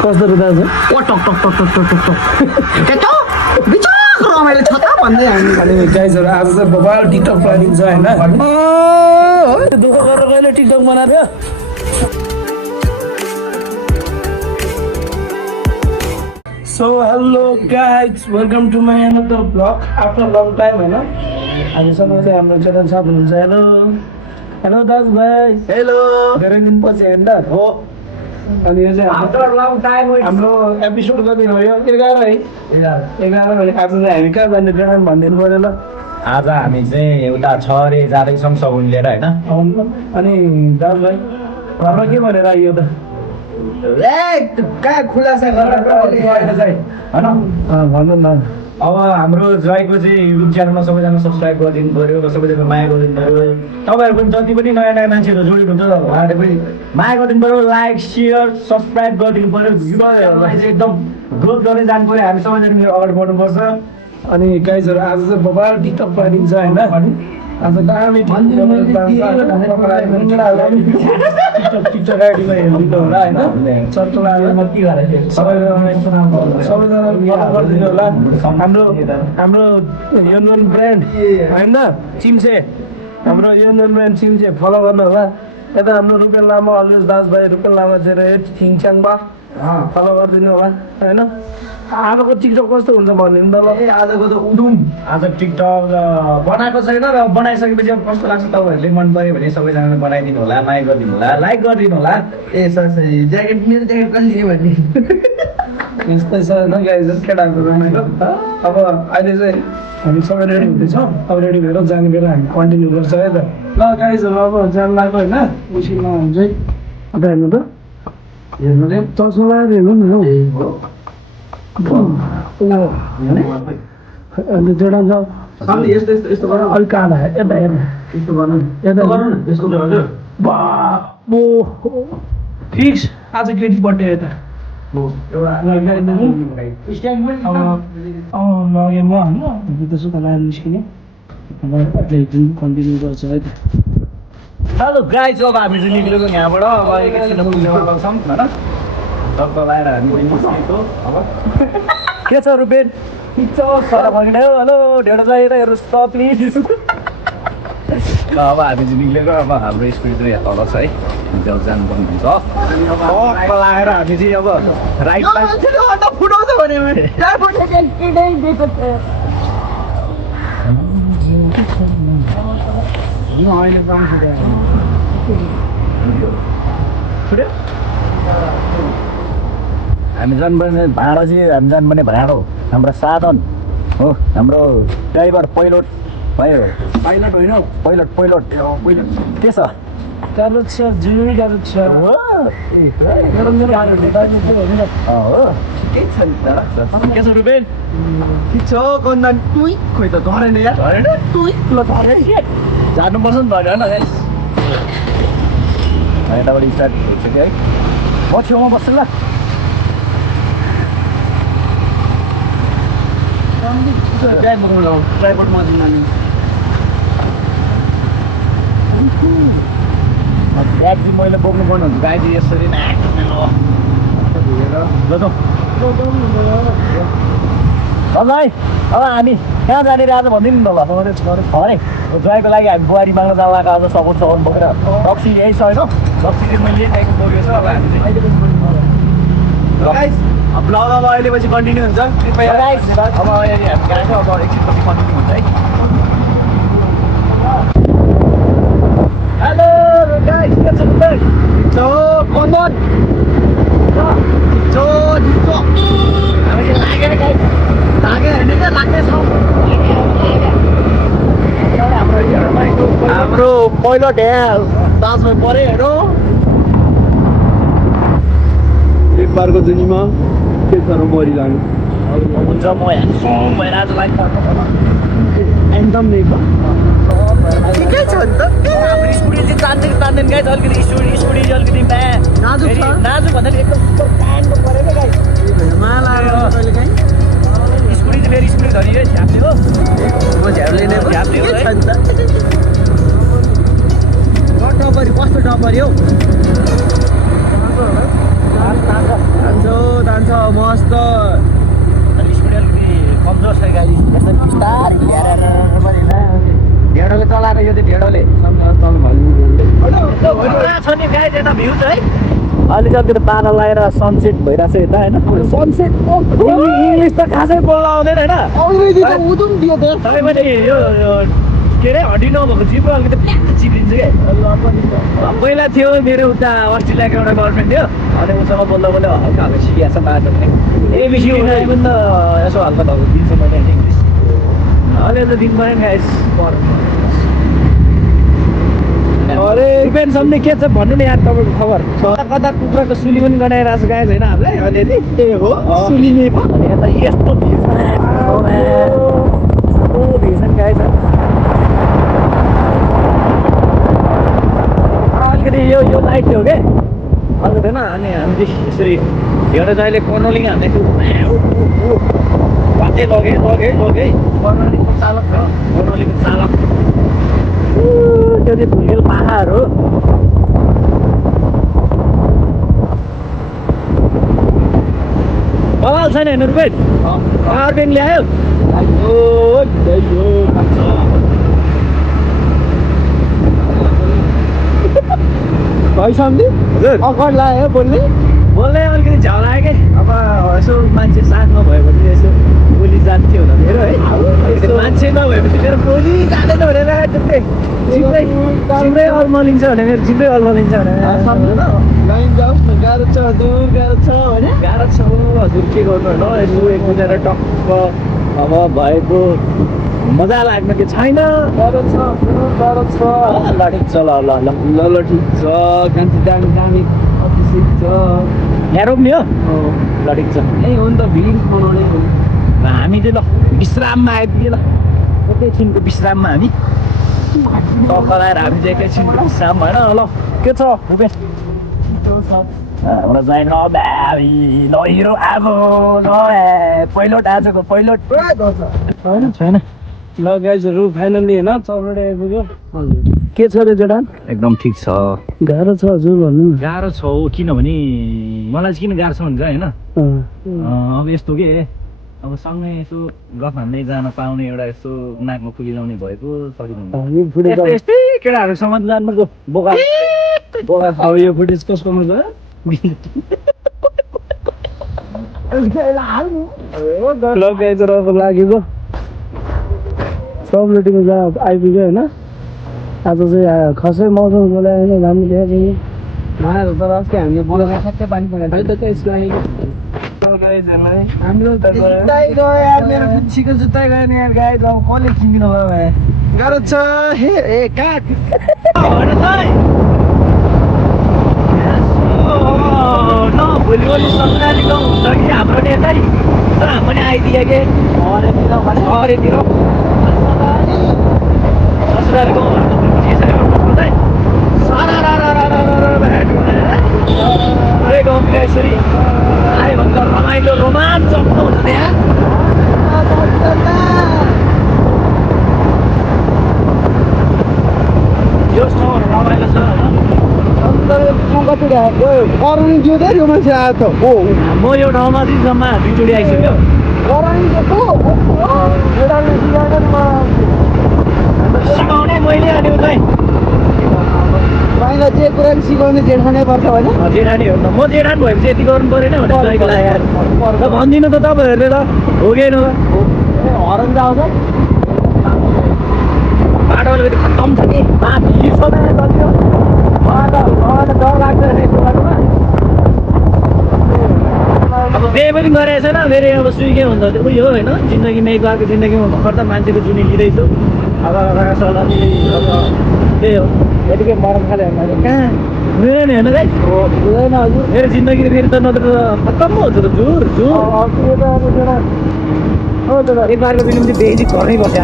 कस्तो दाजु ओ टक टक टक टक टक टक त्यस्तो बिचक रमाइलो छ त भन्दै हामी अनि गाइजहरू आज चाहिँ बबाल टिकटक प्लानिङ छ होइन दुःख गरेर कहिले टिकटक बनाएर so hello guys welcome to my another blog after long time होइन हामीसँग चाहिँ हाम्रो चेतन साहब हुनुहुन्छ हेलो हेलो दाजु भाइ हेलो धेरै दिनपछि हेर्न हो अनि यो चाहिँ आफ्टर लङ टाइम हाम्रो एपिसोड कति हो यो 11 है 11 भने आज चाहिँ हामी कहाँ जाने प्लान भनिदिनु पऱ्यो ल आज हामी चाहिँ एउटा छ अरे जाँदैछौँ सगुन लिएर होइन अनि दाजु भाइ हाम्रो के भनेर आइयो त कहाँ खुलासा गरेर भन्नु न अब हाम्रो जयको चाहिँ युट्युब च्यानलमा सबैजना सब्सक्राइब गरिदिनु पऱ्यो र सबैजना माया गरिदिनु पऱ्यो तपाईँहरू पनि जति पनि नयाँ नयाँ मान्छेहरू जोडिनु हुन्छ उहाँहरूले पनि माया गरिदिनु पऱ्यो लाइक सेयर सब्सक्राइब गरिदिनु पऱ्यो युट्युबरहरूलाई चाहिँ एकदम ग्रोथ गर्दै जानु पऱ्यो हामी सबैजना अगाडि बढ्नुपर्छ अनि गाइजहरू आज चाहिँ बबाल टिकटक प्लानिङ छ होइन आज दामी टिकटक आइडीमा हेरिदिनु होला होइन सर्कल आइडीमा के गरेको सबैजना गरिदिनु होला हाम्रो युनियन ब्रान्ड होइन चिम्से हाम्रो युनियन ब्रान्ड चिम्से फलो गर्नु होला यता हाम्रो रुपेल लामा अलवेज दास भाइ रुपेल लामा चाहिँ थिङच्याङमा फलो गरिदिनु होला होइन आजको टिकटक कस्तो हुन्छ भन्ने त ल आजको त उडुम आज टिकटक बनाएको छैन र बनाइसकेपछि अब कस्तो लाग्छ तपाईँहरूले मन पऱ्यो भने सबैजनाले बनाइदिनु होला माया गरिदिनु होला लाइक गरिदिनु होला ए सर ज्याकेट मेरो ज्याकेट कहिले लिने भन्ने यस्तै छ होइन गाइजहरू केटाहरूको रमाइलो अब अहिले चाहिँ हामी सबै रेडी हुँदैछौँ अब रेडी भएर जाने बेला हामी कन्टिन्यू गर्छ है त ल गाइजहरू अब जानु लाग्यो होइन उसिनमा हुन्छ है अब हेर्नु त हेर्नु त चस्मा लगाएर हेर्नु नि हौ अनि जोडा छ यस्तो यस्तो यस्तो गर अलिक काला यता हेर्नु यस्तो गर्नु यता गर्नु न यस्तो गर्नु बाबो फिक्स आज केटी बर्थडे यता कन्टिन्यू गर्छ है हेलो गाइज अब हामी चाहिँ निक्लेको यहाँबाट अब एकैछिन पुग्ने छौँ होइन डक्टर लगाएर हामी निस्केको अब के छ रुपेन ठिक छ हेलो ढेँडो चाहिएर हेर्नुहोस् त प्लिज अब हामी चाहिँ निक्लेको अब हाम्रो स्कुल चाहिँ यहाँ तल छ है त्यो जानुपर्ने हुन्छ टक्क लगाएर हामी चाहिँ अब राइट फुटाउँछ भने हामी जानुपर्ने भाडा चाहिँ हामी जानुपर्ने भाडा हो हाम्रो साधन हो हाम्रो ड्राइभर पाइलट भयो पाइलट होइन पाइलट के छ गाह्रो छ जिउनै गाह्रो छ हो के छ रुपेन ठिक छ गन्दा टुई खोइ त धरेन यार टुई ल धरे जानुपर्छ नि धरे होइन यताबाट स्टार्ट भइसक्यो है म छेउमा बस्छु ल ड्राइभर मजिन ब्याग चाहिँ मैले बोक्नु पर्ने हुन्छ गाडी चाहिँ यसरी नै है अब हामी कहाँ जानेर आज भनिदिनु नि त ल है ड्राइभको लागि हामी बुहारी माग्न जाँदा आज सपोर्ट बोकेर रक्सी यही छ होइन रक्सी चाहिँ मैले टाइपको बोकेको छ अब हामी अब ब्लग अब अहिले पछि कन्टिन्यू हुन्छ कृपया अब हामी गएको अब एकछिनपछि कन्टिन्यू हुन्छ है हेलो गाइस के छ त चो कन्दन चो चो हामी लागेर गाइस लाग्यो हैन के लाग्दै छ हाम्रो पहिलो ढ्याल दासमा पऱ्यो हेरो एक बारको दुनीमा के तर मरिलानु हुन्छ म ह्यान्डसम भएर आज लाइक एकदम नै ठिकै छ नि त हाम्रो स्कुटी चाहिँ तान्दैन कि तान्दैन गाइस अलिकति स्कुटी चाहिँ अलिकति नाजुक छ नाजुक भन्दा नि एकदम प्यान्टको परेको गाइस माला कहिले काहीँ स्कुटी चाहिँ मेरो स्कुटी धनी है झ्याप्ले हो म झ्याप्ले नै झ्याप्ले हो है टपरी कस्तो टपरी हौ भ्यू छ है अलिकति त बादल लगाएर सनसेट भइरहेको छ यता होइन सनसेट इङ्ग्लिस त खासै बोल्न आउँदैन होइन अङ्ग्रेजी त उदुम दियो त तपाईँ पनि यो के अरे हड्डी नभएको जिब्रो अलिकति प्याक चिप्लिन्छ क्या पहिला थियो मेरो उता अस्ट्रेलियाको एउटा गर्लफ्रेन्ड थियो अनि उसँग बोल्दा बोल्दा हल्का हल्का सिकिएको छ बाटो पनि एबिसी उठाइ पनि त यसो हल्का भएको दिन्छु मैले इङ्ग्लिस अहिले त दिन परेन गाइस अरे डिपेन्ड सम्ने के छ भन्नु न यार तपाईँको खबर कता कुखुराको सुली पनि गनाइरहेको छ गाइस होइन हामीलाई अलिअलि ए हो सुलिने यता यस्तो भिजन गाइस अलिकति यो लाइट थियो क्या अन्त थिएन अनि हामी यसरी हेरेर चाहिँ अहिले कर्नलिङ हान्दैछु वाटै लगे कर्नलिङको चालक छ कर्नलिङको चालक त्यो चाहिँ भुलियल पाहाड हो बवाल छैन हेर्नु रुपेट पावर ब्याङ्क ल्यायो भइसक्यो हजुर अकड लाग्यो बोल्ने बोल्दै अलिकति झ्याउ लाग्यो क्या अब यसो मान्छे साथ नभएपछि यसो बोली जान्थ्यो होला मेरो है मान्छे नभएपछि मेरो बोली जाँदैन भनेर जिब्रै अल्मलिन्छ भने मेरो जिब्रै अल्मलिन्छ भने गाह्रो छ हजुर गाह्रो छ हजुर के गर्नु होइन यसो एक बुझेर टक्क अब भएको मजा लाग्नु के छैन गाह्रो छ ल ठिक छ ल ठिक छ कान्छी दामी अफिस छ यहाँ रोक्ने हो ल ठिक छ यही हो नि त भिड बनाउने हो र हामी चाहिँ ल विश्राममा आइपुग्यो ल एकैछिनको विश्राममा हामी लगाएर हामी चाहिँ एकैछिनको विश्राम भएन ल के छ भूपेश हाम्रो चाहिँ नभ्यावी नहिरो आगो पहिलोट आजको पहिलोट होइन छैन ल गाइजहरू फाइनली होइन चौरडे आइपुग्यो के छ रे जोडान एकदम ठिक छ गाह्रो छ हजुर भन्नु न गाह्रो छ हो किनभने मलाई चाहिँ किन गाह्रो छ भन्छ होइन अब यस्तो के अब सँगै यसो गफ हान्दै जान पाउने एउटा यस्तो नाकमा फुलिलाउने भएको सकिँदैन यस्तै केटाहरू समाज जानु बोका अब यो फुटेज कसको मजा ल गाइजहरू अब लागेको सबलेटीको जहाँ आइपुग्यो होइन आज चाहिँ खसै मौसम बोलायो होइन राम्रो देखाएको मायाहरू तर अस्ति हामीले बोलाएको ठ्याक्कै पानी परेको अहिले त यसको हाम्रो मेरो पुच्छीको जुत्ता गयो नि यार गाई अब कसले किनिदिनु भयो भाइ गाह्रो छ हे ए काट भोलिपल्ट सङ्क्रान्तिको हुन्छ कि हाम्रो नेता नि तर हामी पनि आइदियो कि घरेतिर ससुरालीको यसरी आयो भने त रमाइलो रोमाञ्चक हुन्छ त्यहाँ यो ठाउँहरू रमाइलो छ करानी जिउँदै यो मान्छे आयो त हो म यो ठाउँमा चाहिँ जम्मा दुईचोटि आइसक्यो सिकाउने मैले अनि उसलाई भाइलाई जे कुरा सिकाउने जेठानै पर्छ होइन जेठानी हो त म जेठान भएपछि यति गर्नु परेन भने भनिदिनु त तपाईँहरूले त हो कि होइन हरन जाउँछ बाटो अलिकति खत्तम छ कि माथि सोधाएर चल्थ्यो मलाई त डर लाग्छ यस्तो बाटोमा अब बिहे पनि गरेको छैन फेरि अब सुइकै हुन्छ त्यो उयो होइन जिन्दगीमा एक बारको जिन्दगीमा भर्खर त मान्छेको जुनी लिँदैछु अब त्यही हो यतिकै मरम खाले कहाँ हुँदैन नि होइन गाई हुँदैन हजुर मेरो जिन्दगी फेरि त नत्र खत्तम हुन्छ त जुर एक बारको दिन चाहिँ बेजी घरै बस्यो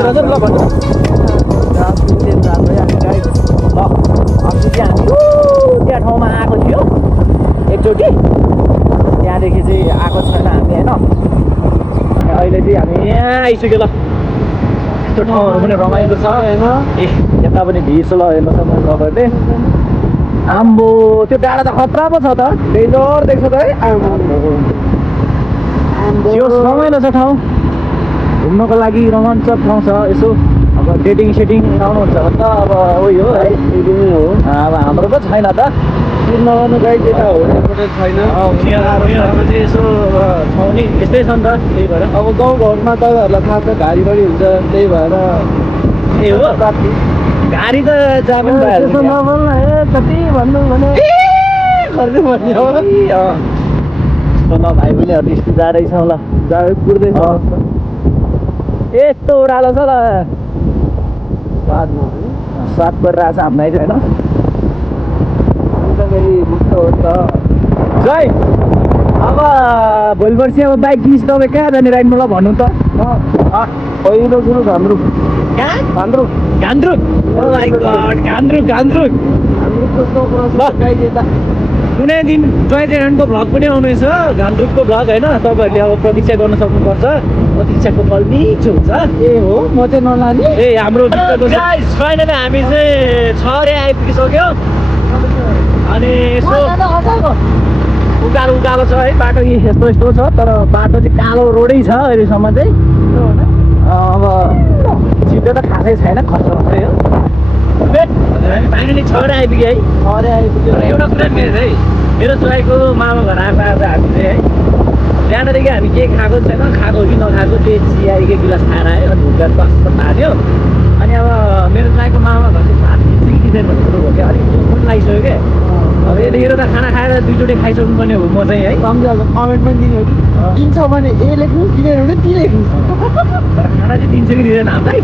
हजुर ल भन्नु ल अस्ति चाहिँ हामी त्यहाँ ठाउँमा आएको थियो एकचोटि त्यहाँदेखि चाहिँ आएको छैन हामी होइन अहिले चाहिँ हामी यहाँ आइसक्यो ल यस्तो ठाउँहरू पनि रमाइलो छ होइन ए यता पनि भिड छ ल हेर्नु सक्नुहुन्छ तपाईँहरूले आम्बो त्यो डाँडा त खतरा पो छ त डेन्जर देख्छ त है यो रमाइलो छ ठाउँ घुम्नको लागि रोमाञ्चक ठाउँ छ यसो अब डेटिङ सेटिङ आउनुहुन्छ भने त अब उही हो है अब हाम्रो पो छैन त नगर्नु गाई त्यता होटेलबाट छैन उनीहरूको चाहिँ यसो छ नि यस्तै छ नि त त्यही भएर अब गाउँघरमा तपाईँहरूलाई थाहा छ घारी बढी हुन्छ त्यही भएर ए हो गाडी त जहाँ पनि भइहाल्छ नबोल्न हे कति भन्नु भने गर्दै भन्ने हो ल भाइ बहिनीहरू स्कुल जाँदैछ ल कुर्दैछ यस्तो ओह्रालो छ ल स्वाद गरिरहेको छ हामीलाई चाहिँ होइन जय अब भोलि पर्सि अब बाइक किनिस तपाईँ कहाँ जाने राइडमा ल भन्नु त पहिलो सुरु हाम्रो घान्द्रुक कुनै दिन टोय ट्रेनको भ्लग पनि आउनेछ घान्द्रुकको भ्लग होइन तपाईँहरूले अब प्रतीक्षा गर्न सक्नुपर्छ प्रतीक्षाको फल मिठो हुन्छ ए हो म चाहिँ नलाने ए हाम्रो फाइनली हामी चाहिँ 6 रे आइपुगिसक्यो अनि यसो उकालो छ है बाटो यस्तो छ तर बाटो चाहिँ कालो रोडै छ अहिलेसम्म चाहिँ अब सिधै त खासै छैन खर्च मात्रै हो फाइनली 6 रे आइपुग्यो है एउटा कुरा मेरो है मेरो छोराको मामा घर आएको आज हामी चाहिँ है त्यहाँदेखि हामी केही खाएको छैन खाएको कि नखाएको त्यही चियाको गिलास खाएर आयो अनि भुक्का कस्तो थाल्यो अनि अब मेरो छोराको मामा घर चाहिँ भात दिन्छ कि दिँदैन भन्ने कुरो हो क्या अलिक पनि लागिसक्यो क्या अब यतिखेर त खाना खाएर दुईचोटि खाइसक्नु पर्ने हो म चाहिँ है सम्झाएको कमेन्ट पनि दिने हो कि किन्छ भने ए लेख्नु किनेर भने ती लेख्नु खाना चाहिँ दिन्छ कि दिँदैन हामीलाई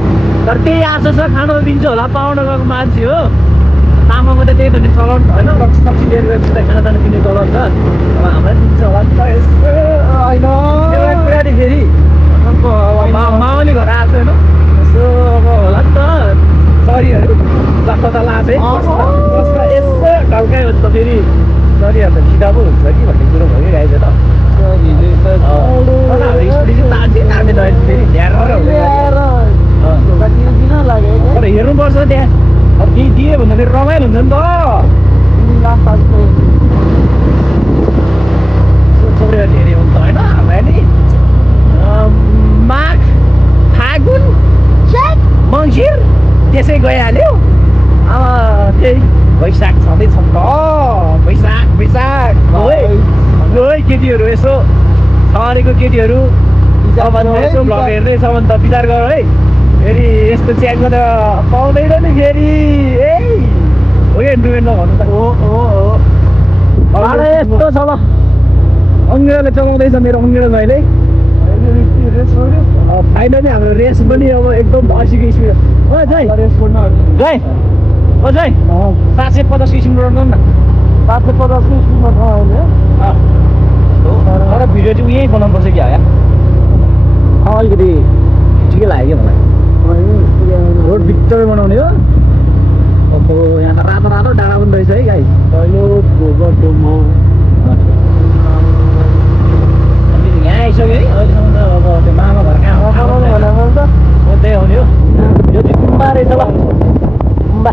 तर त्यही आशा छ खाना दिन्छ होला पाउन गएको मान्छे हो तामाको त त्यही त नि चलाउनु होइन सब्जी लिएर गएपछि त खानादाना किन्ने चलाउँछ अब हामीलाई दिन्छ होला नि त होइन एउटा कुरा नि फेरि मामाले घर आएको होइन यसो अब होला नि त सरीहरू जस्तो त लान्छ है यसो ढल्कायो भने त फेरि सरीहरू त छिटा पो हुन्छ कि भन्ने कुरो भयो गाई चाहिँ तर हेर्नुपर्छ त्यहाँ अब केही दियो भने फेरि रमाइलो हुन्छ नि त धेरै हुन्छ होइन हामीलाई नि माघ फागुन मङ्सिर त्यसै गइहाल्यो अब त्यही वैशाख छँदैछ नि त वैशाख है केटीहरू यसो सहरेको केटीहरू यसो भ्लग हेर्दैछ भने त विचार गर है फेरि यस्तो च्याटमा त पाउँदैन नि फेरि ए हो कि डुबेन्ट भन्नु त यस्तो छ ल अङ्गिराले चलाउँदैछ मेरो अङ्गिरा जहिले फाइनली हाम्रो रेस पनि अब एकदम भइसक्यो स्पिड जय 750 की स्पिड गर्नु न 750 की स्पिडमा छ अहिले तर भिडियो चाहिँ यही बनाउनुपर्छ कि आयो अलिकति ठिकै लाग्यो मलाई रोड भित्रै बनाउने हो अब यहाँ त रातो डाँडा पनि रहेछ है गाई यहाँ आइसक्यो है अहिलेसम्म त अब त्यो मामा घर कहाँ त्यही आउने हो यो चाहिँ गुम्बा रहेछ ल गुम्बा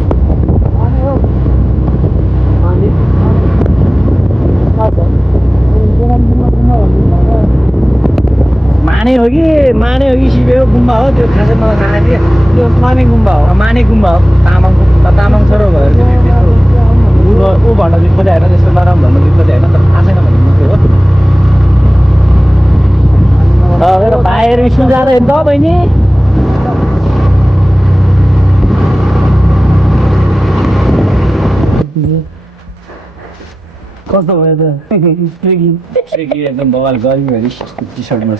माने हो कि शिवेको गुम्बा हो त्यो खासै मलाई थाहा थियो त्यो माने गुम्बा हो तामाङ छोरो भएर ऊ भन्न दिएको चाहिँ होइन त्यस्तो नराम्रो भन्न दिएको चाहिँ होइन तर थाहा छैन भन्ने मात्रै हो मेरो भाइहरू स्कुल जाँदैन त बहिनी कस्तो भयो त एकदम बवाल गर्मी टी सर्टमा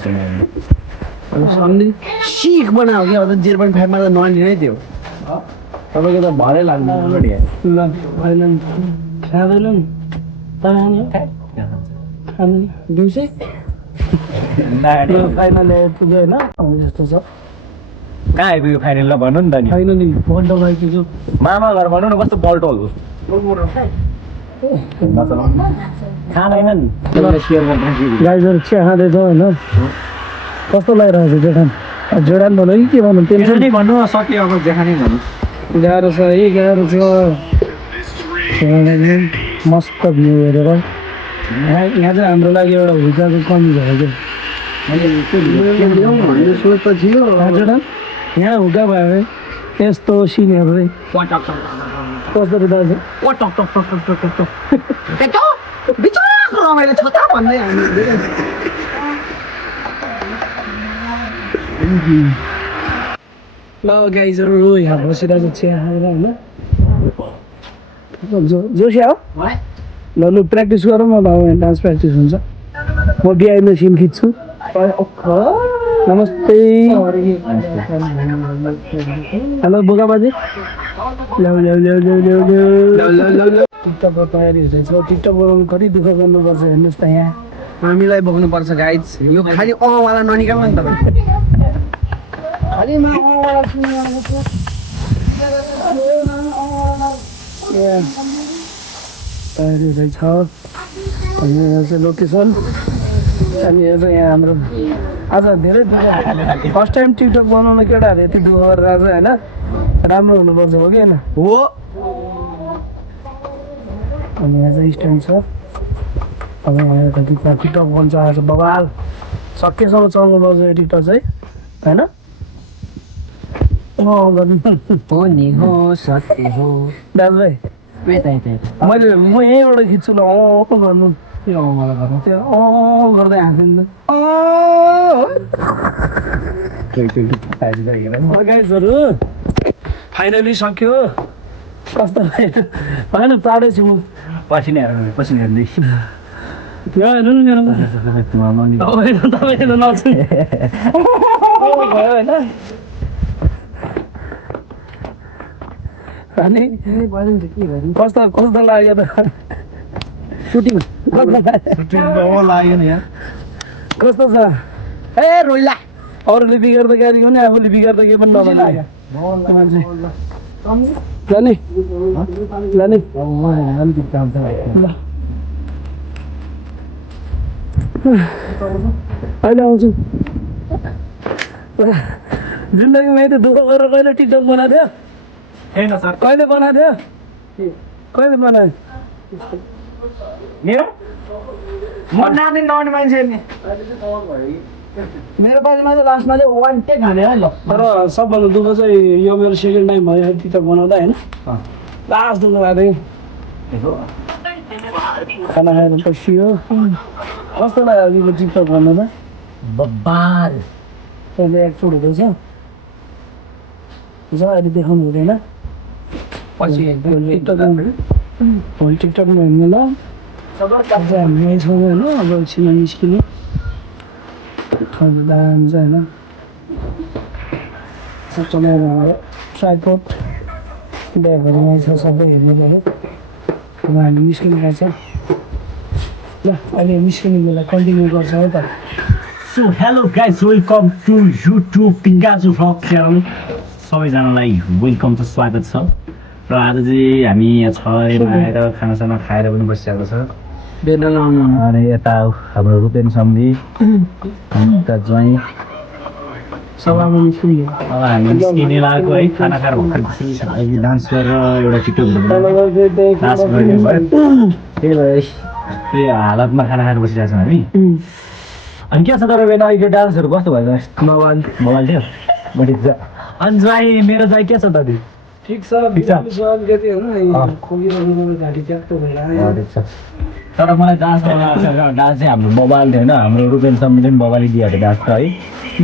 सन्डे सिख बनायो कि अब 0.5 मा त नलिने थियो तपाईँको त भरै लाग्नु बढिया ल खाँदैन नि खाँदैन दिउँसै फाइनल पुग्यो होइन जस्तो छ कहाँ आइपुग्यो फाइनल ल भन्नु नि त नि फाइनली बल्टो आइपुग्यो मामा घर भनौँ न कस्तो बल्टो हो खाँदैन नि गाईहरू चिया खाँदैछ होइन कस्तो लागिरहेको छ जेठान जेठान भनौँ कि के भनौँ टेन्सन नि भन्नु सक्यो अब देखाने भन्नु गाह्रो छ है गाह्रो छ मस्त भ्यू हेरेर यहाँ चाहिँ हाम्रो लागि एउटा हुर्काको कमी भयो क्या सोच त थियो जेठान यहाँ हुर्का भयो है यस्तो सिनहरू चाहिँ कसरी दाजु रमाइलो छ त भन्दै हामी धेरै ल गाइजहरू यहाँ बसिरहेको चिया खाएर होइन जोसिया हो ल लु प्र्याक्टिस गरौँ न ल यहाँ डान्स प्र्याक्टिस हुन्छ म बिहाइमा सिन खिच्छु नमस्ते हेलो बोका बाजे ल्याउ ल्याउ ल्याउ ल्याउ ल्याउ ल्याउ टिकटकको तयारी हुँदैछ टिकटक बनाउनु कति दुःख गर्नुपर्छ हेर्नुहोस् त यहाँ हामीलाई बोक्नुपर्छ गाइज यो खालि वाला ननिकाल्नु नि तपाईँ खालि वाला तयारी हुँदैछ अनि यहाँ चाहिँ लोकेसन अनि यो चाहिँ यहाँ हाम्रो आज धेरै फर्स्ट टाइम टिकटक बनाउनु केटाहरू यति दुःख गरेर आज होइन राम्रो हुनुपर्छ हो कि होइन हो अनि यहाँ चाहिँ स्ट्यान्ड छ अब यहाँ त टिकटक बन्छ आज बबाल सकेसम्म चल्नुपर्छ यो टिकटक चाहिँ होइन हो नि हो सत्य हो दाजुभाइ मैले म यहीँबाट खिच्छु ल गर्नु त्यो गर्दै हाँस्छु नि गाइजहरू फाइनली सक्यो कस्तो होइन प्राडै छु म पसिना हेर्दै त्यो हेर्नु नि मेरो तपाईँ नछु भयो होइन अनि कस्तो लाग्यो त सुटिङ लाग्यो नि यहाँ कस्तो छ ए रोइला अरूले बिगार्दा गाडी हो नि आफूले बिगार्दा के पनि नलाग्यो मान्छे जाने जाने ल अहिले आउँछु जिन्दगीमा यति दुःख गरेर कहिले टिकटक बनाएको थियो छैन सर कहिले बनाएको थियो कहिले बनायो मेरो म नानी नआउने मान्छे नि मेरो पालिमा चाहिँ लास्टमा चाहिँ वान टेक हाने है ल तर सबभन्दा दुःख चाहिँ यो मेरो सेकेन्ड टाइम भयो टिकटक बनाउँदा होइन लास्ट दुःख लाग्यो खाना खाएर बसियो कस्तो लाग्यो टिकटक बनाउँदा बब्बाल अहिले एकचोटि हुँदैछ अहिले देखाउनु हुँदैन पछि भोलि टिकटकमा हेर्नु ल आज हामी यहीँ छौँ होइन अब एकछिन निस्किने दाम चाहिँ होइन चलाएर ट्राइपोड ब्यागहरू यहीँ छ सबै हेर्ने भयो अब हामी निस्किने छ ल अहिले निस्किने बेला कन्टिन्यू गर्छ है त so hello guys welcome to YouTube Pingaju vlog channel सबैजनालाई वेलकम छ स्वागत छ र आज चाहिँ हामी यहाँ छरेर आएर खानासाना खाएर पनि बसिरहेको छ अनि यता हाम्रो रुपेन सम्धी उता ज्वाइँ सभामा निस्किने अब हामी निस्किने लागेको है खाना खाएर भर्खर अहिले डान्स गरेर एउटा टिकटक डान्स गर्ने भयो त्यही भएर त्यही हालतमा खाना खाएर बसिरहेको छौँ हामी अनि के छ तर बेला अहिले डान्सहरू कस्तो भयो मोबाइल थियो बढी अनि ज्वाइँ मेरो ज्वाइँ के छ दाजु ठिक छ अलिकति होइन खोलिरहनु घाँटी च्याप्टो भइरहेको तर मलाई डान्स डान्स चाहिँ हाम्रो मोबाइल थियो होइन हाम्रो रुपेन सम्मले पनि मोबाइल दिइहाल्यो डान्स त है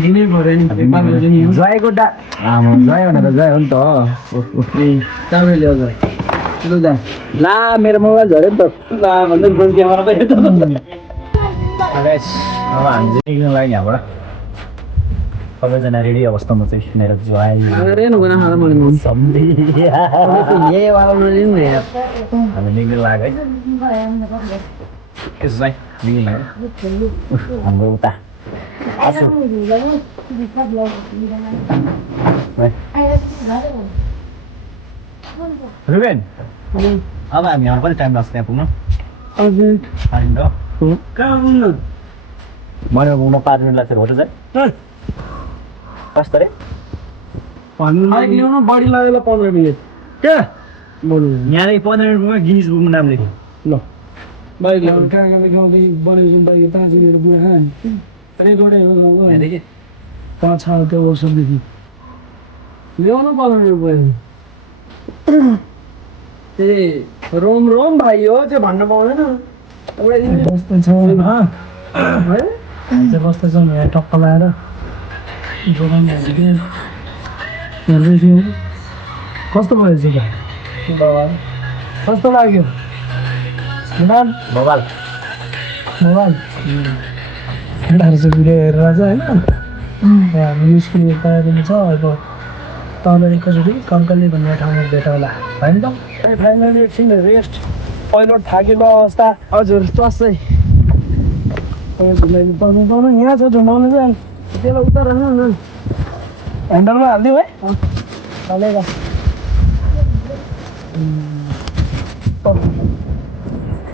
दिनै पऱ्यो नि ज्वाइँको हाम्रो ज्वाइँ भनेर ज्वाइँ हो नि त तपाईँले हजुर ला मेरो मोबाइल झऱ्यो नि त ला भन्दा फ्रन्ट क्यामेरा पनि अब हामी चाहिँ निक्लिनु लाग्यो यहाँबाट सबैजना रेडी अवस्थामा चाहिँ मेरो ज्वाइँ सम्धी हामी निक्लिनु लाग्यो है यसो चाहिँ निक्लिनु लाग्यो हाम्रो उता रुबेन अब हामी यहाँ कति टाइम लाग्छ त्यहाँ पुग्नु कहाँ पुग्नु मैले पुग्नु 5 मिनट लाग्छ होटल चाहिँ कस्तो रे बाइक ल्याउनु बढी लाग्यो 15 मिनट क्या यहाँदेखि 15 मिनटमा गिनिज पुग्नु नाम लेख्यो ल बाइक ल्याउनु कहाँ गाउँदेखि बनेको बाइक 5 मिनट पुग्यो रेकर्डै 5-6 त्यो वर्षदेखि ल्याउनु पर्ने पऱ्यो ए रोम रोम भाइ हो त्यो भन्नु पाउँदैन बस्दैछौँ बस्दैछौँ यहाँ टक्क लगाएर जोगाउनु हेर्दैथ्यौँ कस्तो भयो चाहिँ कस्तो लाग्यो मोबाइल मोबाइल केटाहरू चाहिँ भिडियो हेरेर चाहिँ होइन हामी स्कुल तयारीमा छ अब तपाईँ एकैचोटि कङ्कली भन्ने ठाउँमा भेट होला होइन त फाइनली एकछिन रेस्ट पहिलो थाकेको अवस्था हजुर चस्दै पाउनु यहाँ छ झुमाउनु चाहिँ त्यसलाई उता राख्नु न ह्यान्डलमा हालिदिउँ है हालेर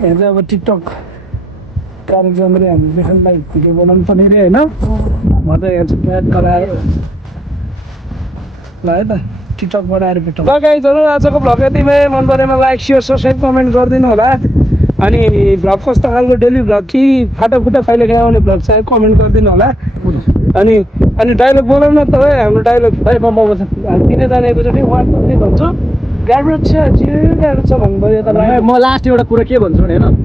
यहाँ चाहिँ अब टिकटक कार्यक्रम रे हामी लेखनलाई भिडियो बनाउनु पर्ने रे होइन म चाहिँ यहाँ चाहिँ प्याड गराएर ल है त टिकटक बनाएर भेटौँ ल गाइजहरू आजको भ्लग यतिमै मन परेमा लाइक सेयर सब्सक्राइब कमेन्ट गरिदिनु होला अनि भ्लग कस्तो खालको डेली भ्लग कि फाटाफुटा कहिले काहीँ आउने भ्लग चाहिँ कमेन्ट गरिदिनु होला अनि अनि डाइलग बोलाउँ न त है हाम्रो डाइलग भाइ म तिनैजना एकचोटि वान पनि भन्छु गाह्रो छ गाह्रो छ भन्नु पऱ्यो त म लास्ट एउटा कुरा के भन्छु भने होइन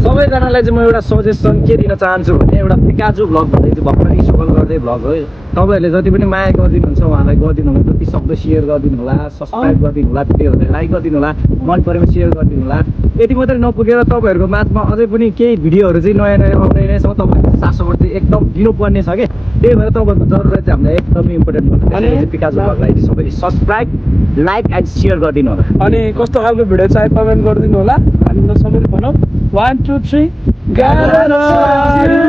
सबैजनालाई चाहिँ म एउटा सजेसन के दिन चाहन्छु भने एउटा पिकाजु भ्लग भन्दै चाहिँ भर्खर स्ट्रगल गर्दै भ्लग हो तपाईँहरूले जति पनि माया गरिदिनुहुन्छ उहाँलाई गरिदिनु होला जति सक्दो सेयर गरिदिनु होला सब्सक्राइब गरिदिनु होला भिडियोहरूलाई लाइक गरिदिनु होला मन परेमा सेयर गरिदिनु होला यति मात्रै नपुगेर तपाईँहरूको माझमा अझै पनि केही भिडियोहरू चाहिँ नयाँ नयाँ आउने नै छ तपाईँहरूको साथ सपोर्ट चाहिँ एकदम दिनुपर्ने छ कि त्यही भएर तपाईँहरूको जरुरत चाहिँ हामीलाई एकदमै इम्पोर्टेन्ट हुन्छ अनि पिकाजु भ्लगलाई चाहिँ सबैले सब्सक्राइब लाइक एन्ड सेयर गरिदिनु होला अनि कस्तो खालको भिडियो चाहिँ कमेन्ट गरिदिनु होला हामी सबैले भनौँ 1 2 3 गाह्रो